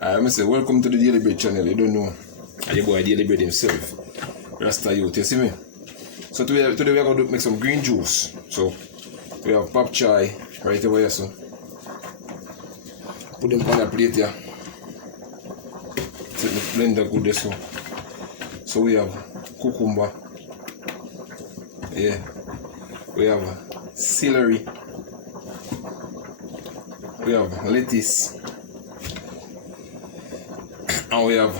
I say, welcome to the Daily Bread channel. You don't know, and your boy Daily Bread himself, Rasta Youth. You see me? So today we are going to make some green juice. So we have pop chai right over here. So put them on a plate here. Set the blender good there. So we have cucumber. Yeah. We have celery. We have lettuce. And we have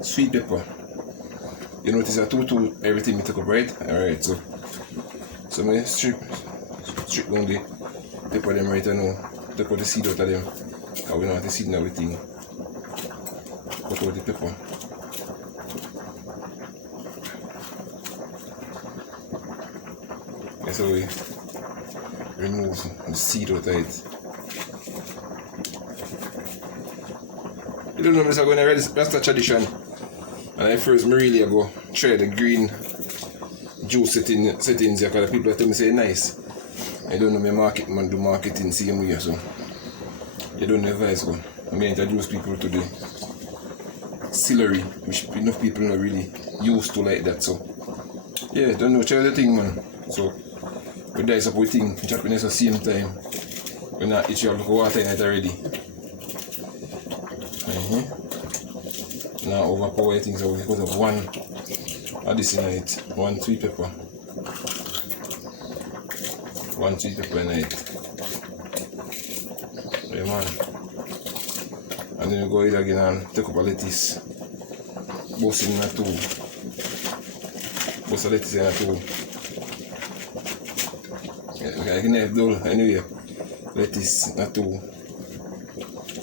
sweet pepper. You notice I two everything we take up, right? Alright, so I strip down the pepper them right now. Take out the seed out of them. Because we don't want the seed and everything. Cut out the pepper. And so we remove the seed out of it. You don't know, I'm going to that's the tradition. And I first really go try the green juice settings here because the people tell me say nice. I don't know my man do marketing same way, so you don't know if I go. I mean introduce people to the celery, which enough people not really used to like that. So yeah, don't know, try the thing, man. So we dice up with thing, chopping at the same time. We're not each have water in it already. Now overpower things, so we put up one addition in it, one sweet pepper. One sweet pepper in it. Yeah, man. And then we go here again and take up a lettuce. Both in a two. Both a lettuce in a two. Yeah, I can have dull anyway. Lettuce in a two.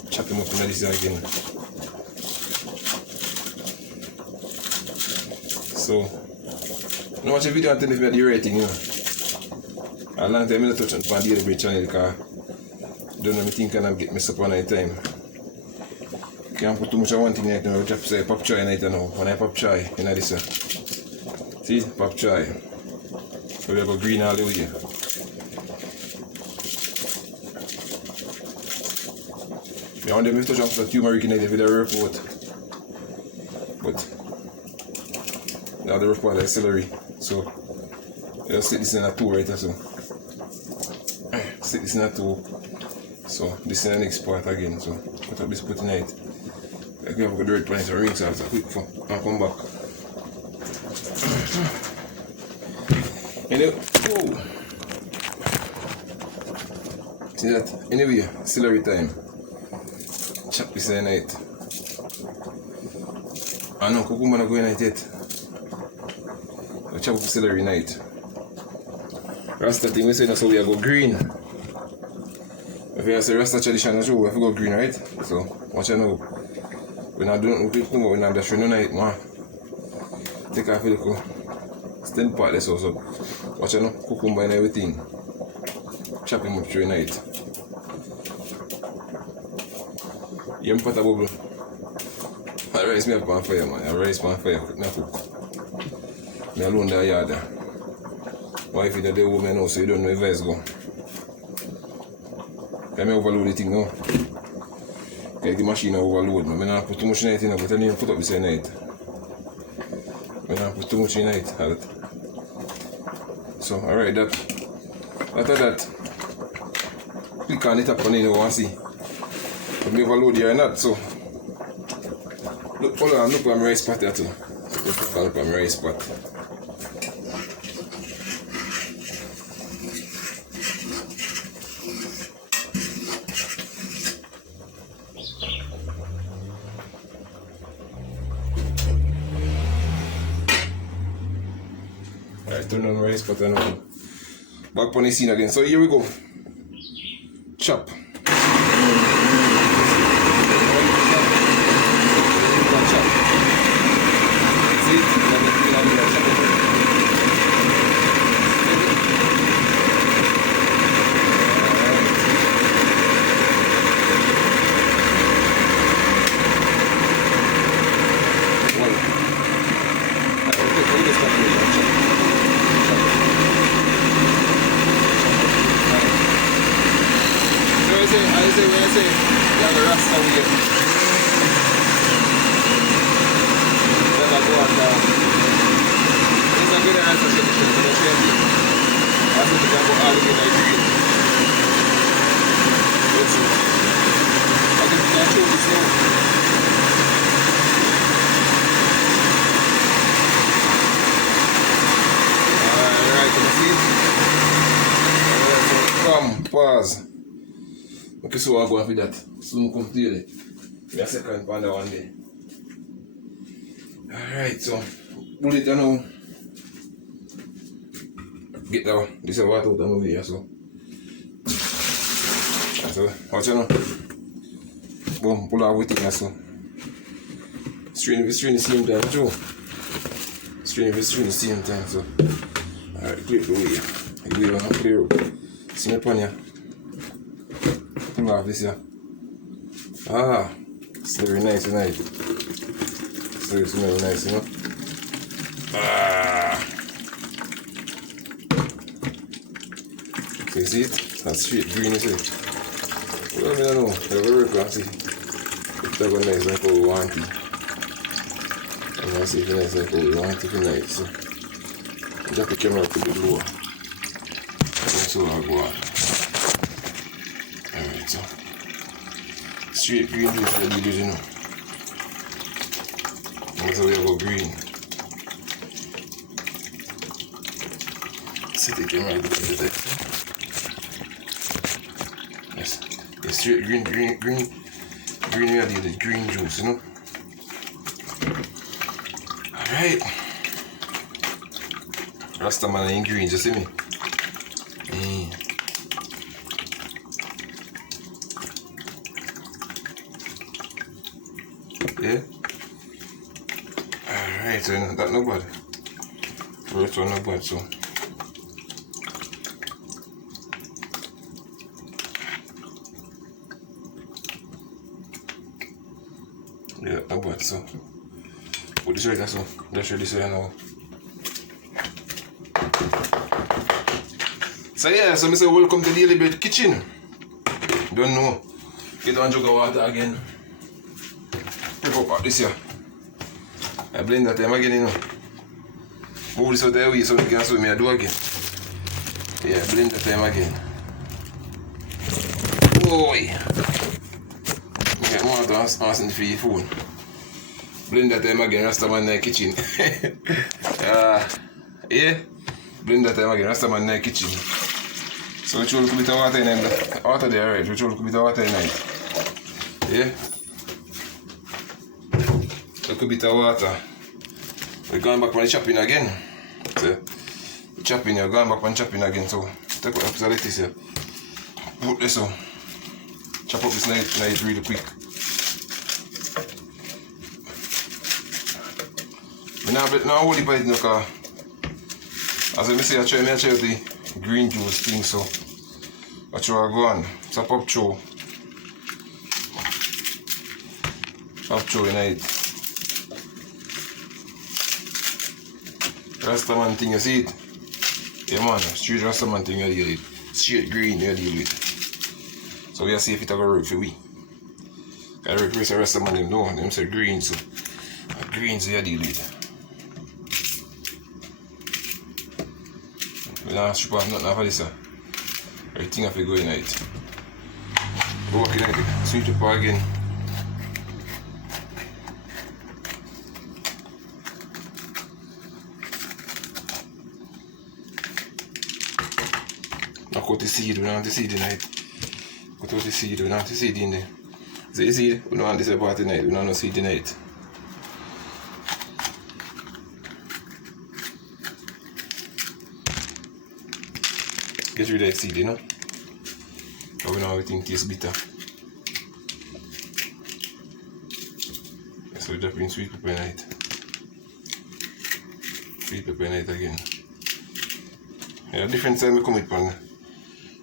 Chop them up in this again. So, now watch a video and tell if you had the rating, you know. A long time I don't touch on the Daily Bread channel because I don't know anything can get messed up on night time. Can't put too much of one thing in it now. Just say pop chai in it now. When I pop chai, you know this. See? Pop chai. So we have a green all the way here. I want them to touch on the turmeric in it with the report. But now the rough part of celery, so I'll stick this in a 2 right there, so stick this in a 2, so this in the next part again, so put up this put in it. I can have a dirt pan, so rinse out quick for and come back. Anyway, whoa. See that? Anyway, celery time. Chop this in it. I know cucumber not going in it yet. Chop up celery night. Rasta thing we say that's how we go green. If you say Rasta tradition, that's true, we have to go green, right? So watch out now. We're not doing we're not just running night, man. Take off the little stem part this also. Watch out now, cucumber and everything. Chop him up through the night. You put a bubble. I rice me up on fire, man. I rice me on fire, not cook. I alone there yard there. Wife in the woman now, so you don't know if it's go. Can I overload the thing now? Okay, the machine overload. I don't put too much in it, but I don't even put up this in it. I don't put too much in it. So, alright, that. After that, click on it up and you want to see. If you overload here or not, so. Look, hold on, look at my rice pot there too. Look at my rice pot. Alright, turn on the rice pot and back on the scene again. So here we go. Chop. I say, you have a Rasta with you. going to answer the question, so don't tell me. I think we can go all the way to green. Let's see. I think we can show this now. Alright, can you see it? Alright, so come, pause. Okay, so I'll go with that. Soon come to you. We have second panda one day. Alright, so pull it down now. Get down. This is what I thought I'm over here, so. So, watch it now. Boom, pull out with it now, so. Strain the same time, too. Strain the same time, so. Alright, clear the way. You will have to clear up. See my pan here. Pull off this here. Ah, it's very nice tonight. So it smells nice, you know. Ah. So you see it? That's straight green, you see it? Well, I don't know. Never work on see. It's not nice like how we want it. I'm going to see if it's nice like how we want it tonight. So I drop the camera up a bit lower. And so I'll go on. Alright, so straight green juice for the you know. That's how we go green. See the camera a bit there. Yes. The straight green we are the green juice, you know. Alright. Rasta man ain't green, just see me. Yeah. Alright, so that's not bad. First one not bad, so. Yeah, not bad, so. Put this right there, so. That's ready, so you know. So yeah, so I say welcome to Daily Bread Kitchen. Don't know. Get one jug of water again. Pick up this here. I blend that time again, you know. Move this out the way so you can see me I do again. Yeah, blend that time again. Boy. Get water asking for your phone. Blend that time again, rest of man in the kitchen. Yeah. Blend that time again, rest of man in the kitchen. So we throw a little bit of water in the water there, right? We throw a little bit of water in it. Yeah? A little bit of water. We're going back on the chopping again. So, chopping, you're going back on chopping again. So, take out the lettuce here. Put this on. Chop up this knife really quick. I'm not holding by it now, as I say, I try the green juice thing, so I try to go on. Chop up through. Chop through in it. Rastaman thing, you see it? Yeah man, straight Rastaman thing you deal with. Straight green you deal with. So we see if it ever work for we. I replace the Rastaman them no, them say green, so greens you deal with. We don't strip off nothing after this. Everything have to go in it. Work in it, sweet pepper again. Now cut the seed, we don't want the seed in it. Cut out the seed, we don't want the seed in there. So you see, we don't want this part in it, we don't want no seed in it. Get rid of that seed, you know. But we know everything tastes bitter. So we drop in sweet pepper in it. Sweet pepper in it again. Yeah, different time we come with on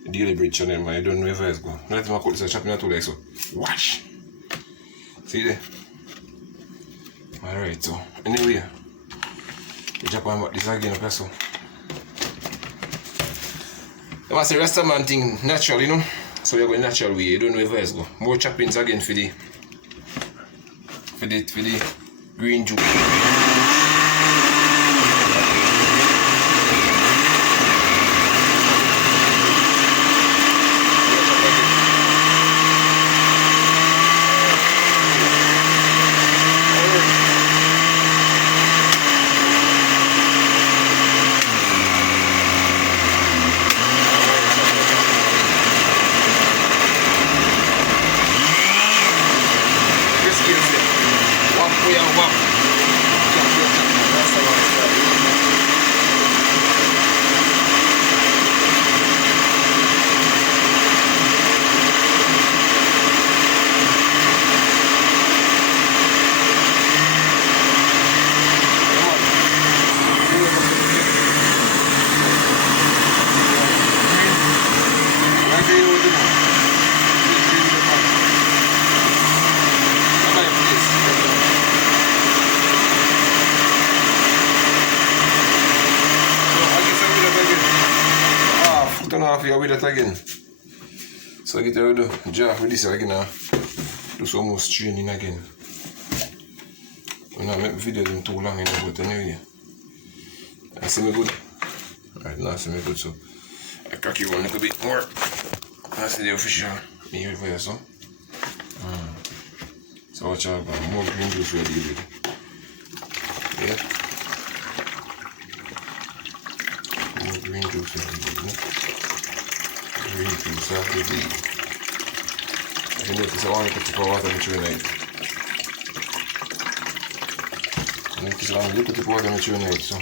the Daily Bread channel, man. I don't know where it's going. Let me cut this and chop it like so. Wash! See there? Alright, so anyway, we drop on this again, okay, so. I must say Rastaman thing natural, you know. So you're going natural way, you don't know where it's go. More choppings again for the green juice. that again. So I get out of the jar with this again now. Do some more straining again. I'm not making videos too long anymore, but anyway. I see me good. Alright, now I see me good, so I crack you one a little bit more. That's the official me for you, so. So watch out, more green juice ready with. Yeah. More green juice ready with. Green juice after the. I can notice I want to put the water in the night. Notice I want to put the water in the night, so.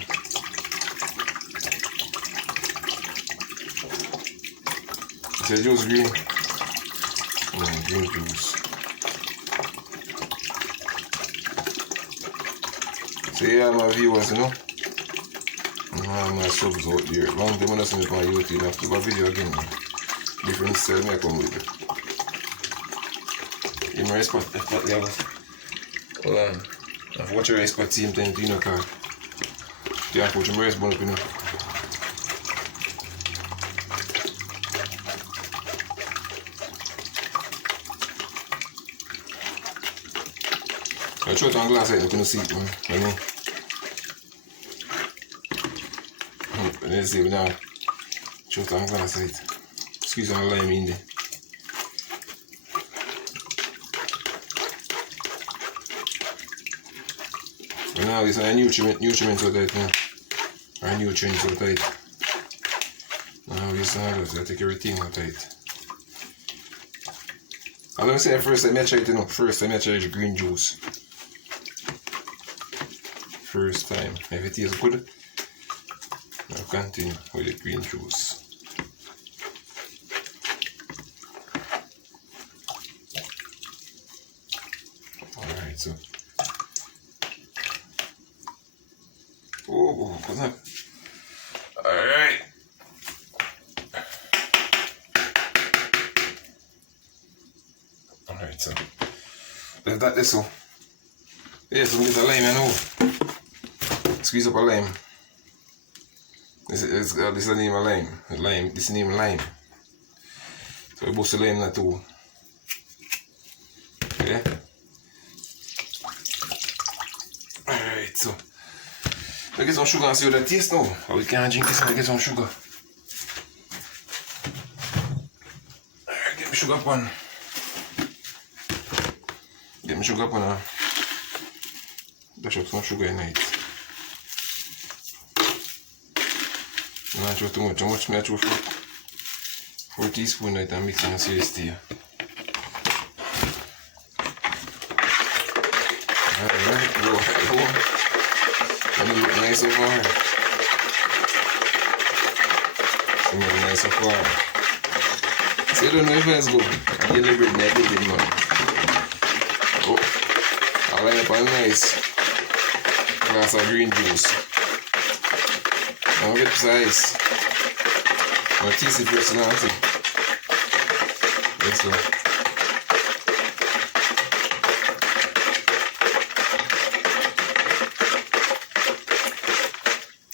Is it juice green? Green juice. So yeah, my viewers, you know, my subs out there. Long time I don't see me on YouTube. I have to do a video again. Different style I come with it. You know, spot levels. Hold on. I've watched your spot team thing, you know, car. Yeah, I put your race bun up, you know. I throw it on glass right, you can see it, man. You know? Let's see now. Throw it on glass right. Squeeze on lime in there. And now this is nutriment so tight now. Our nutrients so tight. Now this is I take everything so tight. I'm gonna say first I may try it, you know. First I may try the green juice. First time. If it tastes good, I'll continue with the green juice. Alright, so. Oh, what's that? Alright. Alright, so. Leave that this so. Yes, we get a lime, you know. Squeeze up a lime. This is the name of lime. This is the name of lime. So we bust the lime that too. Okay. Alright, so we get some sugar and see how that tastes now. Or we can't drink this and we get some sugar. Alright, get me sugar pan. Get me sugar pan. Dash up some sugar in it. Not too much. How much may I throw 4 teaspoons and mix and serious tea. Alright, go. And it look nice so far. It look nice so far. So you don't know if it's good. I get a bit negative, man. Oh, I line up a nice glass of green juice. Don't get precise. I'll taste it first now, see. Yes, sir.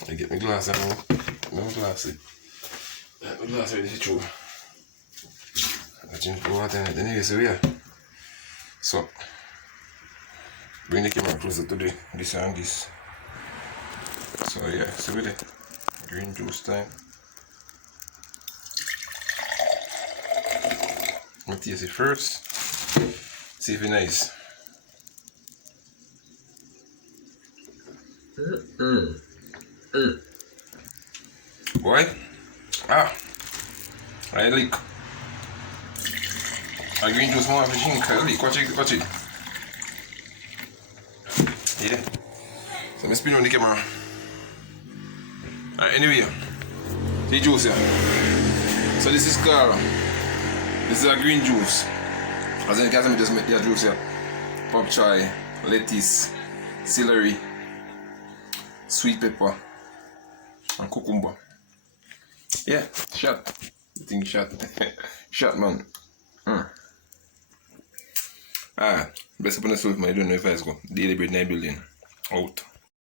I get my glass now. No glass. My glass ready to throw. I drink the water in it. Anyway, so yeah. So, bring the camera closer to this and this. So yeah, so with it. Green juice time. I'm gonna taste it first. See if it's nice. Boy, I like a green juice more machine. I like. Watch it. Yeah. So I'm spin on the camera. Anyway, the juice here. So this is called, this is a green juice. As you can see, just make the juice here. Pop chai, lettuce, celery, sweet pepper, and cucumber. Yeah, shot. The thing shot. Shot, man. Best of the stuff, I don't know if I go. Daily Bread 9 billion. Out.